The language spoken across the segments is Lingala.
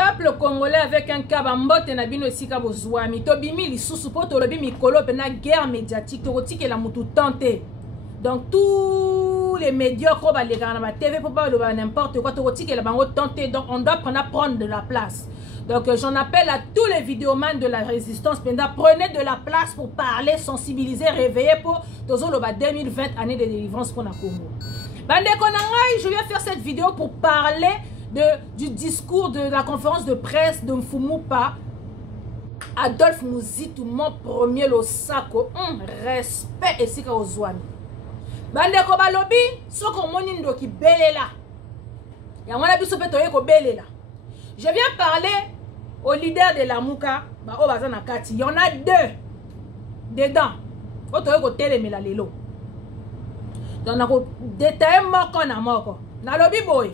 peuple congolais avec un kabambote na bino esika bozwami to bimi lisusu po to lobi mikolo pe na guerre médiatique to kotike la mutu tenté. Donc tous les médiocres ba les na ba TV pour pas le n'importe quoi to kotike la bango tenté. Donc on doit prendre de la place. Donc j'en appelle à tous les vidéomans de la résistance, prenez de la place pour parler, sensibiliser, réveiller pour 2020 année de délivrance pour la Congo. Je vais faire cette vidéo pour parler du discours de la conférence de presse de Mfumupa Adolphe Muzitu, mon premier Losako. Respect et sika ozwami. Bandeko balobi soko moni ndoki belela. Ya mwana biso pe toye ko belela. Je viens parler au leader de la Mouka, il y en a deux dedans. Donc, on a détaillé moko na moko. Na lobby boy.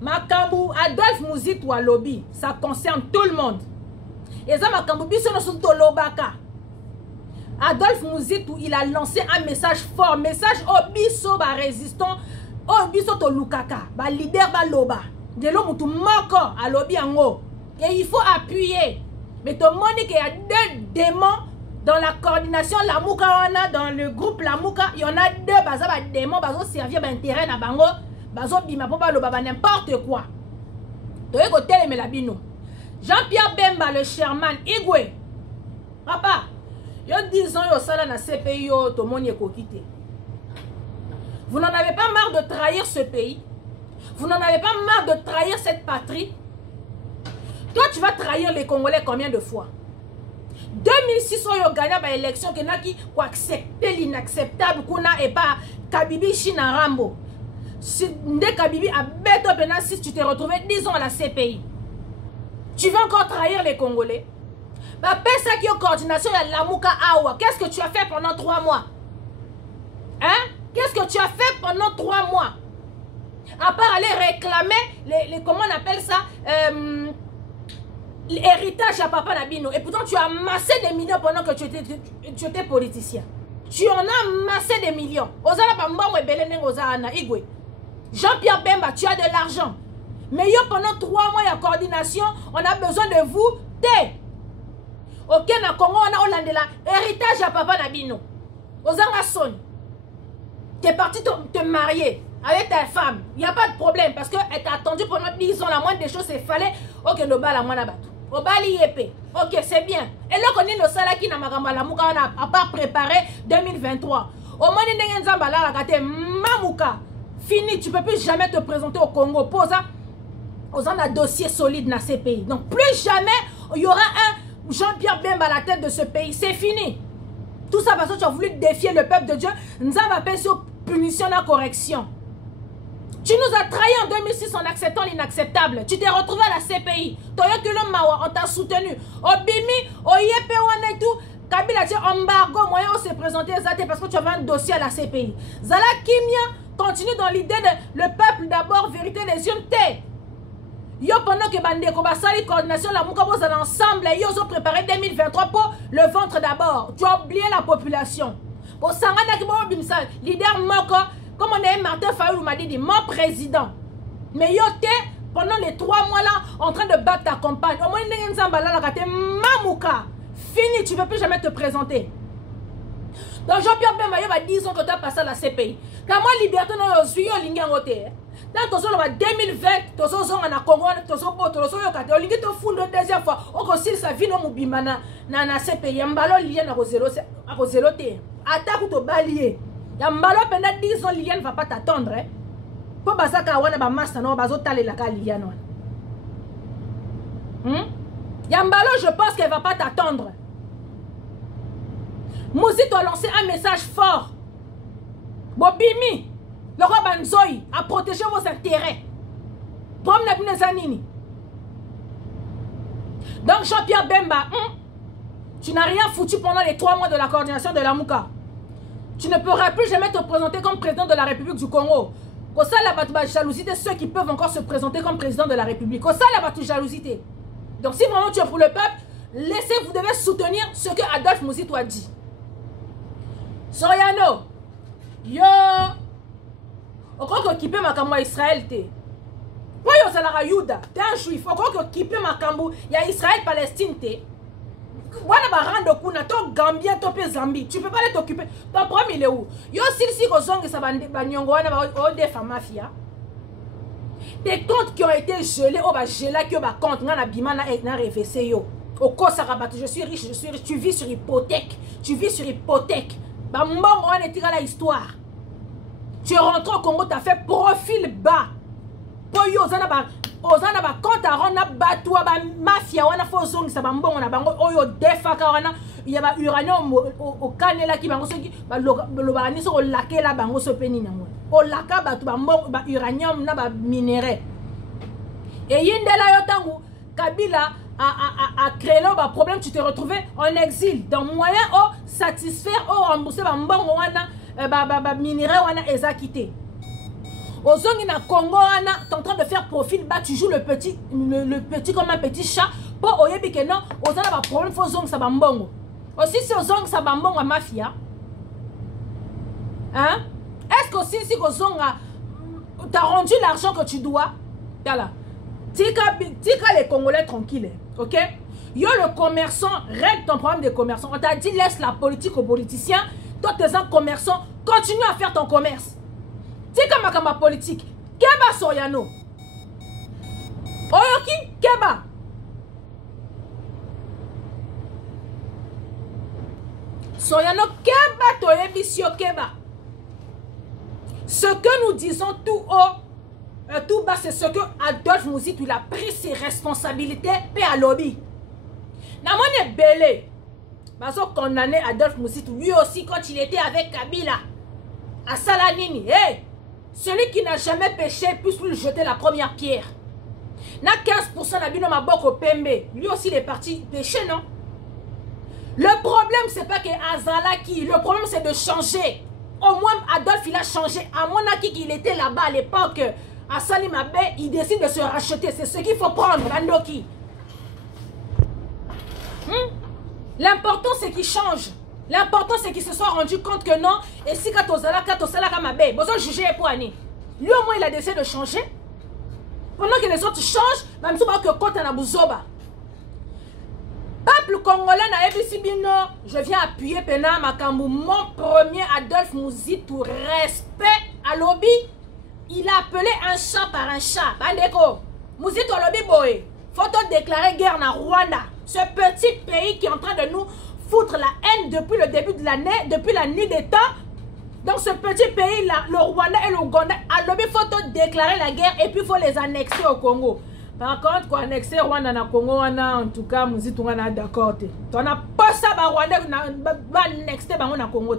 Makambu Adolphe Muzitu wa lobby, ça concerne tout le monde. Et ça makambu biso no sunto lobaka. Adolphe Muzitu, il a lancé un message fort, message obiso ba résistant, obiso to lukaka, ba leader ba loba. De l'homme mutu moko à lobby ango. Et il faut appuyer. Mais tout le monde qu'il y a deux démons dans la coordination la Mouka, dans le groupe la Mouka, il y en a deux baza démons bazo servir d'intérêt na bango, bazo bima popa lo baba n'importe quoi. Toye ko télé la bino. Jean-Pierre Bemba le chairman Igwe. Papa, yo 10 ans yo sala na CPI yo to moni ko kité. Vous n'en avez pas marre de trahir ce pays? Vous n'en avez pas marre de trahir cette patrie? Toi, tu vas trahir les Congolais combien de fois? 2006, on a gagné l'élection qui n'a qui accepter l'inacceptable qu'on a et pas Kabibi China Rambo. Si Kabibi a bête si tu t'es retrouvé 10 ans à la CPI, tu vas encore trahir les Congolais? Bah, ça qui est en coordination à la Mouka Awa. Qu'est-ce que tu as fait pendant 3 mois? Hein? Qu'est-ce que tu as fait pendant 3 mois? À part aller réclamer comment on appelle ça, l'héritage à Papa Nabino. Et pourtant tu as amassé des millions pendant que tu étais politicien. Tu en as amassé des millions. Jean-Pierre Bemba, tu as de l'argent. Mais pendant 3 mois de coordination, on a besoin de vous. Ok, na Congo, on a Hollandais là, héritage à Papa Nabino. Ozanga son. Tu es parti te marier avec ta femme, il n'y a pas de problème parce qu'elle t'a attendu pendant 10 ans. La moindre des choses, c'est fallait. Ok, le bal à moi là-bas. Au bal yépé. Ok, c'est bien. Et là, on est le salaire qui n'a pas préparé 2023. Au moment où on a Mamouka, fini, tu ne peux plus jamais te présenter au Congo. Pose un dossier solide dans ces pays. Donc, plus jamais, il y aura un Jean-Pierre Bemba à la tête de ce pays. C'est fini. Tout ça parce que tu as voulu défier le peuple de Dieu. Nous avons appelé sur punition et correction. Tu nous as trahis en 2006 en acceptant l'inacceptable. Tu t'es retrouvé à la CPI. On t'a soutenu. Obimi, Oyepe, et tout. Kabila dit embargo, moyen on s'est présenté parce que tu avais un dossier à la CPI. Zala Kimia continue dans l'idée de le peuple d'abord, vérité des yeux. Yo pendant que Bandeko Basali coordination la Mouka vous allez ensemble, ils ont préparé 2023 pour le ventre d'abord. Tu as oublié la population. Pour Sangana Kibo Bimsal, leader Moko. Comme on est Martin Fayou m'a dit, mon président. Mais yo t'es pendant les 3 mois là en train de battre ta campagne. Au moins, Mamouka. Fini, tu ne veux plus jamais te présenter. Donc Jean-Pierre Bemba, il va 10 ans que tu as passé à la CPI. Quand moi, liberté, non, je suis au Lingangoté. Dans ton 2020, ton son en Congo, ton son pote, ton son yoka, on ligue ton fou une deuxième fois. On considère sa vie non moubimana na CPI. Mbalo lien à Roseloté. Attaque ou to balier. Yambalo pendant 10 ans, Liliane ne va pas t'attendre. Pour Basaka, on a un master, on va t'aller la Liliane. Yambalo, je pense qu'elle ne va pas t'attendre. Mouzito a lancé un message fort. Bobimi, le roi Banzoï, a protégé vos intérêts. Donc, Jean-Pierre Bemba, tu n'as rien foutu pendant les 3 mois de la coordination de la Mouka. Tu ne pourras plus jamais te présenter comme président de la République du Congo. Comme ça, la jalousie, ceux qui peuvent encore se présenter comme président de la République. Comme ça, la jalousie. Donc, si vraiment tu es pour le peuple, vous devez soutenir ce que Adolphe Muzitu a dit. Soriano, yo, on croit qu'occupé ma Israël. Po yo zalaka Yuda, t'es un juif, faut que occuper makambu, ya Israël Palestine te. Wana ba rando kuna to Gambia to pe Zambie, tu peux pas t'occuper. Ton problème il est où? Yo si ko zongi sa ba nyongo wana ba ode fa mafia. Des comptes qui ont été gelés, oh bah gelé qui ba compte ngana bima na réveillé yo. Au Kosarabat, je suis riche, tu vis sur hypothèque. Tu vis sur hypothèque. Bah mbongo wana tira la histoire. Tu es rentré au Congo, tu as fait profil bas. Pour yo ozana ba compte à rona batwa ba mafia wana fo zongi sa ba mbongo na bango oyo defaka wana ya ba uranium au kanela ki bango soki ba loba ni so lakela bango so peni nango. O laka batu ba mbongo ba uranium na ba minerai. Et yindela yo tangu Kabila a créé là un problème, tu t'es retrouvé en exil dans moyen au satisfaire au rembourser ba mbongo wana ba minerai wana eza quitté. Au zongi na Congo wana t'es en train de faire profil bas, tu joues le petit comme un petit chat pour oyebi que non ozana ba problème faut zongi sa ba mbongo. Aussi si ozongi sa ba mbongo mafia. Hein? Est-ce que aussi si ozonga t'as rendu l'argent que tu dois? Voilà. Tika les Congolais tranquilles, ok? Yo le commerçant, règle ton problème des commerçants. On t'a dit laisse la politique aux politiciens. Toi t'es un commerçant, continue à faire ton commerce. Tika makama politique. Keba Soyano. Oyoki Keba. Soyano Keba toyebisio Keba. Ce que nous disons tout haut, tout bas, c'est ce que Adolphe Mouzitou il a pris ses responsabilités et à lobby. Namone Belé, baso condamné Adolphe Mouzitou lui aussi quand il était avec Kabila à Salanini. Hey, celui qui n'a jamais péché puisse lui jeter la première pierre. Na 15% d'abino maboko pembe, lui aussi il est parti pécher, non? Le problème c'est pas que Azalaki, le problème c'est de changer. Au moins Adolphe il a changé. À mon avis qu'il était là-bas à l'époque. À Salimabé, il décide de se racheter. C'est ce qu'il faut prendre, Bandoki. L'important, c'est qu'il change. L'important, c'est qu'il se soit rendu compte que non. Et si Katozala Kamabé, besoin de juger pour Annie. Lui, au moins, il a décidé de changer. Pendant que les autres changent, même si que quand on a Bouzoba. Peuple congolais, na EBC Bino, je viens appuyer Pena Makambu, mon premier Adolphe Mouzitou, respect à lobby. Il a appelé un chat par un chat. Bandeko, Mouzitou lobby boy. Faut déclarer guerre na Rwanda. Ce petit pays qui est en train de nous foutre la haine depuis le début de l'année, depuis la nuit des temps. Dans ce petit pays-là, le Rwanda et l'Ouganda, à lobby, faut déclarer la guerre et puis il faut les annexer au Congo. Par contre, pour annexer Rwanda na Congo, en tout cas, Mouzitou on a d'accord. Tu n'as pas ça, Rwanda, va annexer na Congo.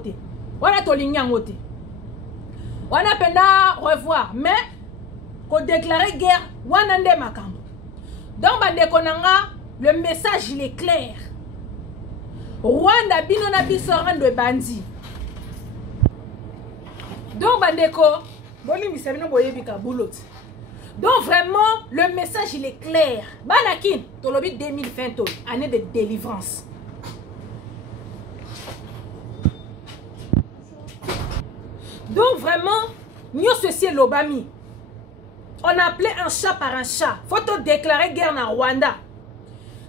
On a tout l'ignote. On a peine à revoir, mais qu'on déclare guerre, on a des makambo. Donc, le message il est clair. Rwanda binona bisoran de bandits. Donc, bandeko, donc vraiment, le message il est clair. Banakin, Tolobi 2020, année de délivrance. Donc vraiment, nous ceci l'Obami. On a appelé un chat par un chat. Faut te déclarer guerre na Rwanda.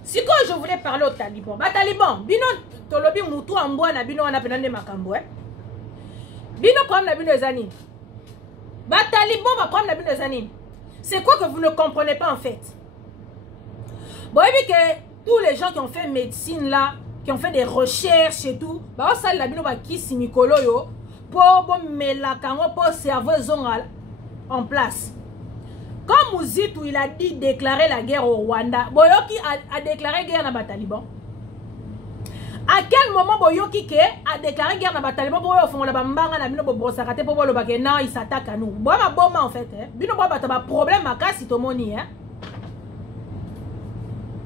Si quand je voulais parler aux talibans, bah talibans, bino tolobi mutu amboa na bino wana penande makambo bino problème na bino ezani. Bah talibans va prendre na bino ezani. C'est quoi que vous ne comprenez pas en fait? Bon, et puis que tous les gens qui ont fait médecine là, qui ont fait des recherches et tout, bah ça la bino ba kisi mikolo yo. Pour cerveau en place. Comme Mouzitou il a dit déclarer la guerre au Rwanda, Boyoki a déclaré guerre à Bataliban. À quel moment Boyoki a déclaré guerre à Bataliban pour au fond la bambanga na bino brosakate pour le bagé non il s'attaque à nous. Bon ma bombe en fait bino ba ba problème à kasi tomoni hein.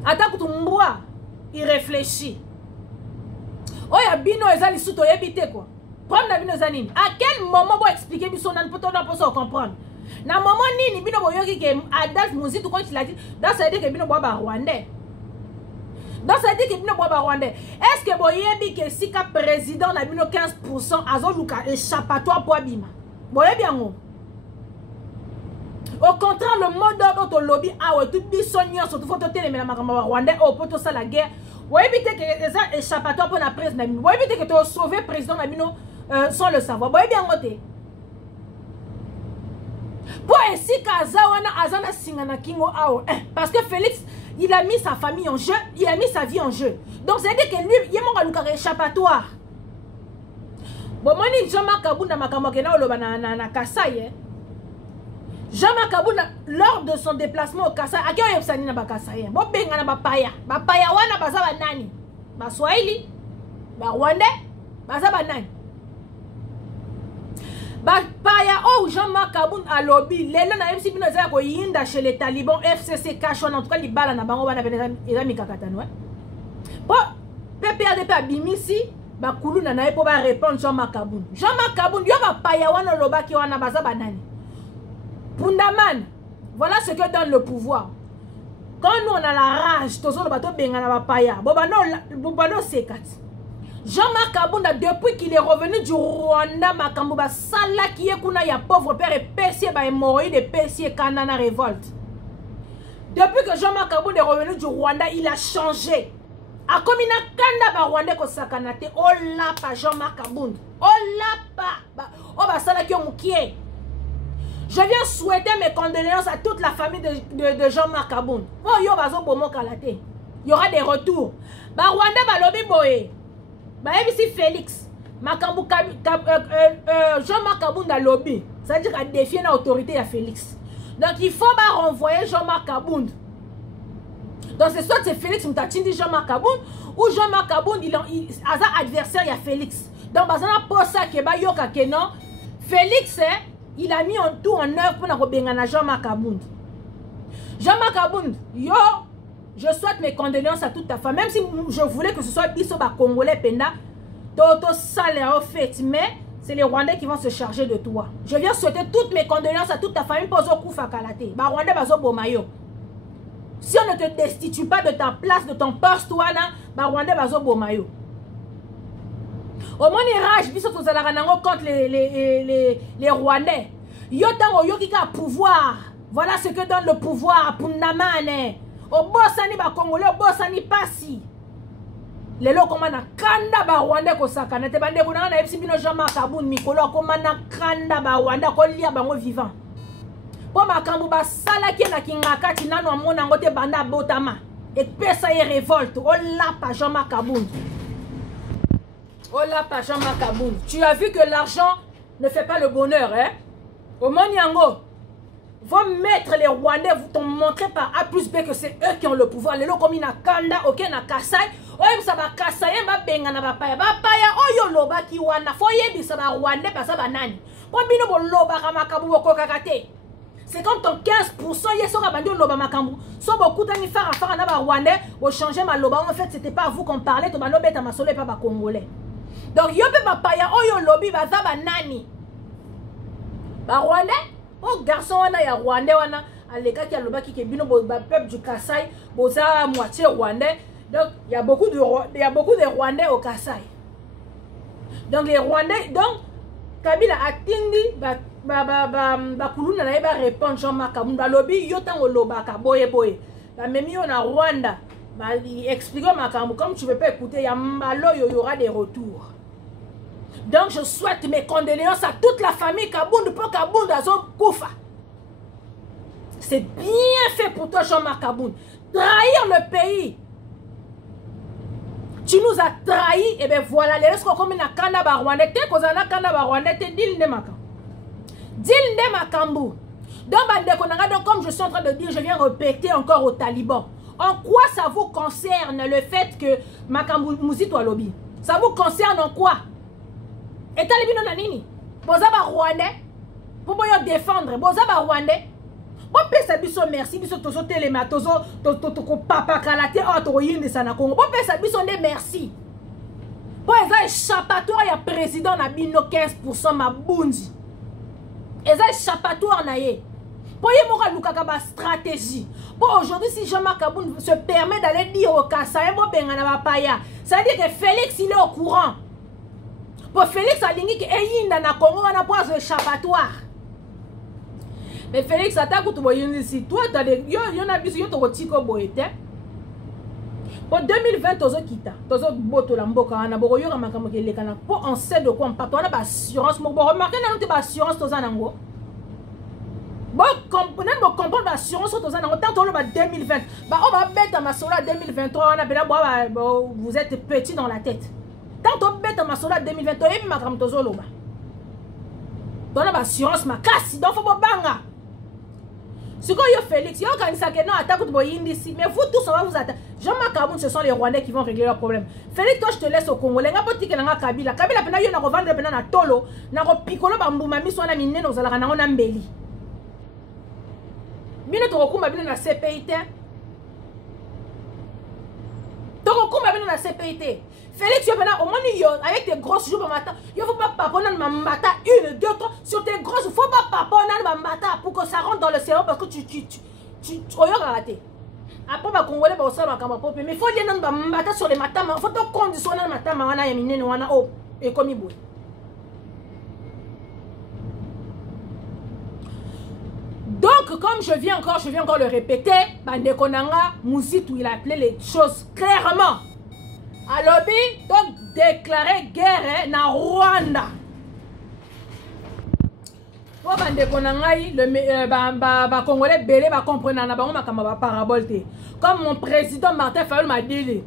Attaque tout mboa, il réfléchit. Oya bino ezali suto yebite quoi. À quel moment vous expliquer son nan pour comprendre? Na moment nini bino boyoki ke Adolphe Mouzitou quand il a dit dans ça dit que bino boba rwandais. Dans ça dit que bino boba rwandais. Est-ce que boyebi que si ka président na bino 15% azoluka échappatoire pour abima. Boyebi yango. Au contraire, le mot d'ordre au lobby, ah ouais, tout bisognon, surtout faut te téléména makamba rwandais, oh, pour tout ça la guerre. Ouais, éviter que les échappatoires pour la presse, ouais, éviter que tu as sauvé le président Nabino sans le savoir. Ouais, bien voté. Pour ainsi qu'Azawana Azana Singana Kingo Ao, parce que Félix, il a mis sa famille en jeu, il a mis sa vie en jeu. Donc, c'est-à-dire que lui, il y a un échappatoire. Bon, moi, Jean-Marc Kabounda Makamokena Oloba na Kassai, Jean-Marc Kabounda, lors de son déplacement au Kassai, à qui on y a na Kassai? Bon, benga na Bapaya wana bazaba nani? Baswahili, Rwandais, bazaba nani? Bapaya oh Jean-Marc Kabounda à lobby, lelo na MC Bino za ko yinda chez les talibans FCC cash en tout cas libala na bango bana eza mikakatano. Bon, PPRDP abimisi bakulu na nae po ba répondre Jean-Marc Kabounda. Jean-Marc Kabounda yo bapaya wana lobaki wana bazaba nani? Pundaman, voilà ce que donne le pouvoir. Quand nous on a la rage, tous on bateau benga na bapaya. Bobano sekat. Jean-Marc Kabounda, depuis qu'il est revenu du Rwanda, Makambuba Sala qui est kuna ya pauvre père et Pessier ba hémorroïde et Pessier Kanana révolte. Depuis que Jean-Marc Kabounda est revenu du Rwanda, il a changé. A comme il a kanda ba Rwanda ko sakanate, oh là pas Jean-Marc Kabounda. Oh là pas. Oh ba Sala qui ont kié. Je viens souhaiter mes condoléances à toute la famille de Jean-Marc Kabounda. Oh yo bazo bomo kalate. Il y aura des retours. Ba Rwanda ba lobi boye. Bah ici Félix, Jean-Marc Kabounda lobby, ça veut dire qu'il a défié l'autorité à Félix. Donc il faut renvoyer Jean-Marc Kabounda. Donc c'est soit c'est Félix qui dit Jean-Marc Kabounda ou Jean-Marc Kabounda il a un adversaire il y a Félix. Donc bah ça pour ça que bah yoka que non Félix il a mis en tout en œuvre pour na Jean-Marc Kabounda. Jean-Marc Kabounda yo. Je souhaite mes condoléances à toute ta famille. Même si je voulais que ce soit Bisoba Congolais Penda, Toto Salaire au fait, mais c'est les Rwandais qui vont se charger de toi. Je viens souhaiter toutes mes condoléances à toute ta famille pour Koufa Kalate. Ba Rwandais Bazo Bomayo. Si on ne te destitue pas de ta place, de ton poste, Ba Rwandais Bazo Bomayo. Au moins, les rages, Biso Tozalaranango contre les Rwandais. Yotango Yokika pouvoir. Voilà ce que donne le pouvoir à Pundamane. Au bossani ba Congolais, au bossani pasi. Les locaux na kanda ba Rwanda ko sakana te bande ko na FC Bino Jean-Marc Kabounda mikolo ko na kanda ba Rwanda ko lia bango vivant. Po makambu ba sala ki na kingaka ti nano amona ngote banda botama. Et pesa y révolte. Oh là pa Jean-Marc Kabounda. Oh là pa Jean-Marc Kabounda. Tu as vu que l'argent ne fait pas le bonheur, hein? Au Moniango. Vont mettre les Rwandais, vous t'ont montré par A plus B que c'est eux qui ont le pouvoir. Les locaux comme na Kanda, ok, na Kassai. Oh, ça va Kassai, va benga na bapaya. Bapaya, oh yo loba ki wana. Foye bi ça va Rwandais, pas ça va nani. Pour bino bo loba ramakabu woko kakate. C'est comme ton 15%, yeso rabandi loba makambu. So beaucoup tani fara na ba Rwandais, bo changer ma loba. En fait, c'était pas à vous qu'on parlait, to ba lobeta ma solo pas ba Congolais. Donc yo pe bapaya, oh yo lobi ba ça va nani. Ba Rwandais. Oh garçon wana ya Rwandais wana aleka ki aloba ki ke bino peuple du Kassai boza moitié Rwandais. Donc il y a beaucoup de Rwandais au Kassai. Donc les Rwandais donc Kabila atindi ba kuluna na ba répondre Jean-Marc Kabounda lobi yotango lobaka boye. Ba memi yo na Rwanda ba expliquer makambo comme tu veux pas écouter ya mbalo il y aura des retours. Donc je souhaite mes condoléances à toute la famille Kabounda pour Kabounda Zo Koufa. C'est bien fait pour toi Jean-Marc Kabounda. Trahir le pays. Tu nous as trahis et bien voilà les restes comme na kanda ba Rwanda te kozana kanda ba Rwanda te dil de makam. Dil de makambu. Donc donc comme je suis en train de dire, je viens répéter encore aux talibans. En quoi ça vous concerne le fait que makambu muzito alobi? Ça vous concerne en quoi? Et talibino na nini? Boza ba Rwandais pour boyo défendre. Boza ba Rwandais. Bon pesa biso merci biso tozo telema tozo to papa kalate o to yinde sana Congo. Bon pesa biso de merci. Bon eza échappatoire ya président na bino 15% mabundi. Eza échappatoire na ye. Pour y moka lukaka ba stratégie. Bon aujourd'hui si Jean-Marc Kabounda se permet d'aller dire au Kassai bo benga na ba paya. Ça veut dire que Félix il est au courant. Pour Félix Alingi qui est na Congo, on a pas échappatoire. Mais Félix, attaque ou tu vois ici. Toi, tu as des. Il y en a bis, il y a ton tico boété. Pour 2020, tu as quitté. Tu as boto la mboka, on a beaucoup de gens qui les canaux. Pour on sait de quoi on parle. Tu as assurance. Bon, remarquez, tu as assurance, tu as nango. Bon, comprendre l'assurance, tu as nango. Tant que tu as 2020. Bah, on va mettre ma sola 2023. On a bien vous êtes petit dans la tête. Tant que tu as mettre ma sola 2023, tu as ma cam tozolo. Tu as assurance, ma casse. Donc, faut pas banga. Ce que yo Félix, yo quand ça que non attaque de boyindi ici, mais vous tous ça va vous attaquer. Jean-Marc Kaboun, ce sont les Rwandais qui vont régler leurs problèmes. Félix, toi je te laisse au Congo. Les gars poti que nga Kabila, Kabila pena yo na revendre pena na tolo, na ro piccolo bambuma mi so na minene no zalaka na ona mbeli. Bino to kokuma bino na CPIT. To kokuma bino na CPIT. Félix, au moins, avec tes grosses joues, il ne faut pas paponner ma mata, 1, 2, 3, sur tes grosses, il ne faut pas paponner ma mata pour que ça rentre dans le cerveau parce que tu raté. Après, ma Congolais, mais il faut dire ma mata sur les matins, il faut te conditionner ma matin, ma yamine, oh, et comme il bouge. Donc, comme je viens encore le répéter, Bande Konanga, Mouzitou, il a appelé les choses clairement. Alobi, donc déclarer guerre na Rwanda. Pour bande konangai, le Congolais belé va comprendre na bango makamba parabole te. Comme mon président Martin Fayulu m'a dit,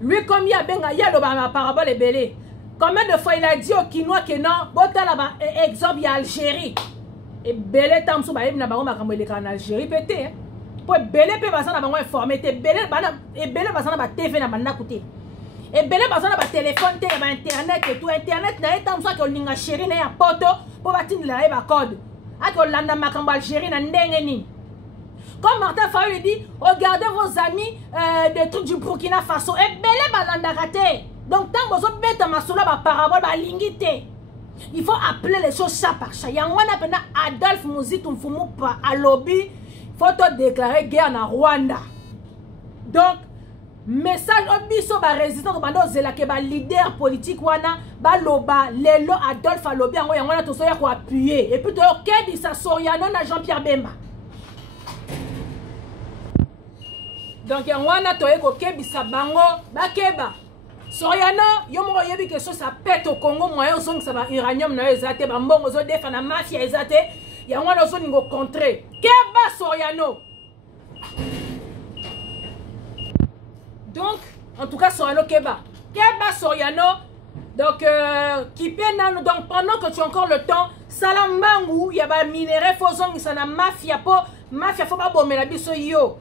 lui comme il a benga ya lo ba parabole est belé. Combien de fois il a dit au Kinois que non, bota là exemple il y a Algérie. Et belé tamsou ba na bango makamba le en Algérie pété. Pour belé pe basa na bango informé te belé bana et belé basa na ba TV na bana côté. Et belé basa na ba téléphone te ba internet et tout internet na etam so que linga chéri na ya poto pour batine la ba code. A que landa makamba Algérie na ndenge ni. Comme Martin Fayulu dit, regardez vos amis des trucs du Burkina Faso et belé balanda raté. Donc tant bozo beta masula ba parabole ba lingité. Il faut appeler les choses ça par ça. Yangwana pena Adolphe Muzitu Mfumu pa alobi faut te déclarer guerre na Rwanda. Donc message obiso ba résistant bando zela ke ba leader politique wana ba loba lelo Adolphe alobi yango yangwana to soya ko appuyer et puis to kebi sa Soriano na Jean-Pierre Bemba. Donc yangwana to eko kebi sa bango ba keba Soriano yo mo yebi que ça pète au Congo moyen son que ça va uranium na ezate ba mbongo zo defa na mafia ezate yangwana zo ningo contrer keba Soriano. Donc, en tout cas, Soriano Keba. Keba Soriano. Donc, qui peine, donc pendant que tu as encore le temps, Salambangu, il y a des minéraux, il y a des mafia, mafia, faut pas bomber la biso yo.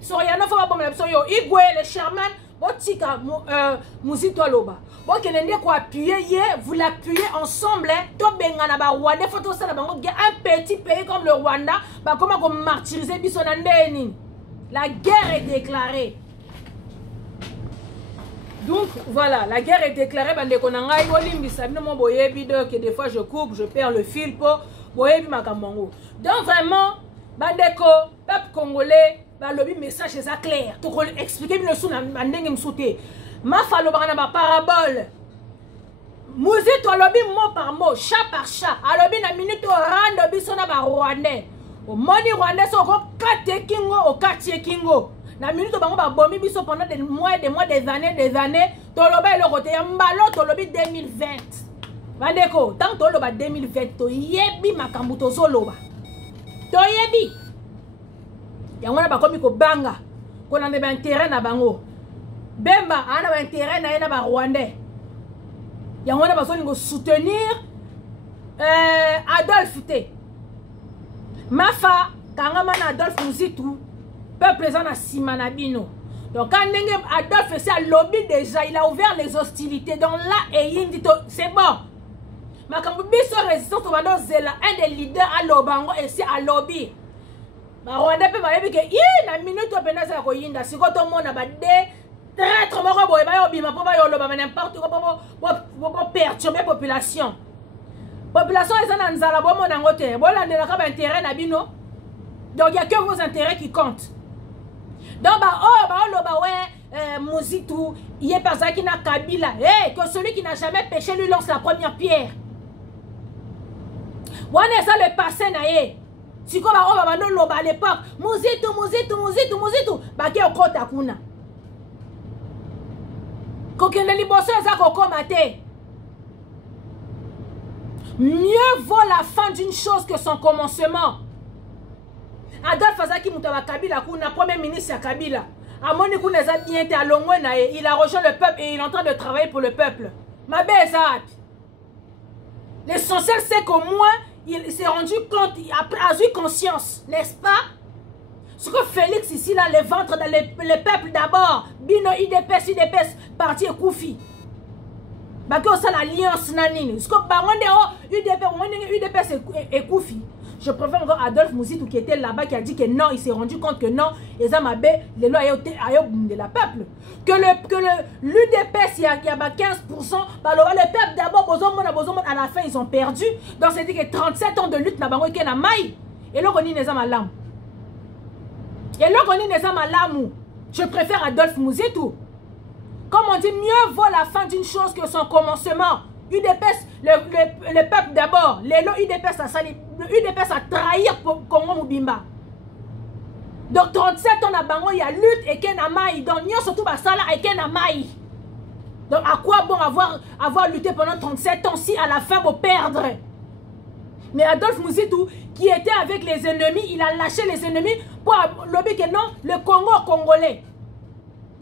Soriano, faut pas bomber la biso yo. Igwe, le Sherman, Botika, Muzitu Aloba. Bon, qu'il y a quoi appuyer, vous l'appuyez ensemble, to bengana ba Rwanda, faut tout ça, un petit pays comme le Rwanda, bah comment vous martyriser biso nandeni. La guerre est déclarée. Donc voilà, la guerre est déclarée. Bande konanga yolimbi sabino mon boyebi de que des fois je coupe, je perds le fil pour boyebi makamongo. Donc vraiment, bandeko peuple congolais, ba lobi message c'est clair. To expliquer bien le sou na ndenge msouté. Ma falo bana ba parabole. Muzitu alobi mot par mot, chat par chat. Alobi na minute rando biso na ba Rwandais. Au moni Rwandais so ko kate kingo au quartier kingo. Na minute bango ba bomi biso pendant des mois, des années, toloba le côté mbalo tolobi 2020. Bandeko, tant toloba 2020 to yebi makambu to zoloba. To yebi. Yangona ba komi ko banga. Ko na ba intérêt na bango. Bemba ana ba intérêt na ena ba Rwandais. Yangona ba so ningo soutenir Adolphe T. Mafa kangama na Adolphe Muzitu. Peuple présent à Simanabino. Donc quand Adolphe c'est à lobby déjà, il a ouvert les hostilités. Donc là, c'est bon. Makambubiso résistance au Bando Zela, un des leaders à Lobango et c'est à lobby. Ma Rwanda peut m'avoir dit que la minute où on a koyinda, si quand tout le monde a battu, traître moko boy, ba yobi ma papa yo loba n'importe quoi pour perturber la population. Population est en nzala bo mon angote, bo la ndela ka ba intérêt na bino. Donc il n'y a que vos intérêts qui comptent. Donc, Muzitu, il est par ça qui n'a Kabila. Que celui qui n'a jamais péché lui lance la première pierre. On est ça le passé, naïe. Si quoi va bando loba à l'époque, Mozitu. Baki okota kuna. Kokende liboso eza kokoma te. Mieux vaut la fin d'une chose que son commencement. Adolphe Azaki Moutaba Kabila kuna, premier ministre à Kabila. Amoni kuna eza bien te alongwe na ye, il a rejoint le peuple et il est en train de travailler pour le peuple. Ma belle Zad. L'essentiel c'est qu'au moins il s'est rendu compte, il a eu conscience, n'est-ce pas? Ce que Félix ici là, le ventre, le peuple d'abord, Bino IDPS, parti Koufi. Bako ça l'alliance nanine. Ce que UDPS et Koufi. Je préfère encore Adolphe Mozitu qui était là-bas qui a dit que non, il s'est rendu compte que non, et ça m'a bé, les lois de la peuple. Que l'UDPS, il y a 15%, le peuple d'abord, à la fin, ils ont perdu. Donc, c'est-à-dire que 37 ans de lutte, et là, on est les âmes. Et là, on est les âmes. Je préfère Adolphe Mozitu. Comme on dit, mieux vaut la fin d'une chose que son commencement. UDPS, le peuple d'abord. UDPS a trahi Congo Moubimba. Donc 37 ans à Bango, il y a lutte et Ken Amaï. Donc nous surtout Basala et Ken Amaï. Donc à quoi bon avoir lutté pendant 37 ans si à la fin vous perdre? Mais Adolphe Mozitu, qui était avec les ennemis, il a lâché les ennemis pour lobby que non, le Congo congolais.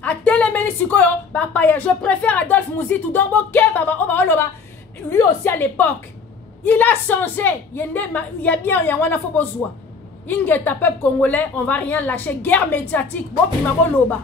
A je préfère Adolphe Mozitu. Donc, lui aussi à l'époque, il a changé. Il y a bien, il y a un besoin. Il y a un peuple congolais, on va rien lâcher. Guerre médiatique. Bon, puis ma loba.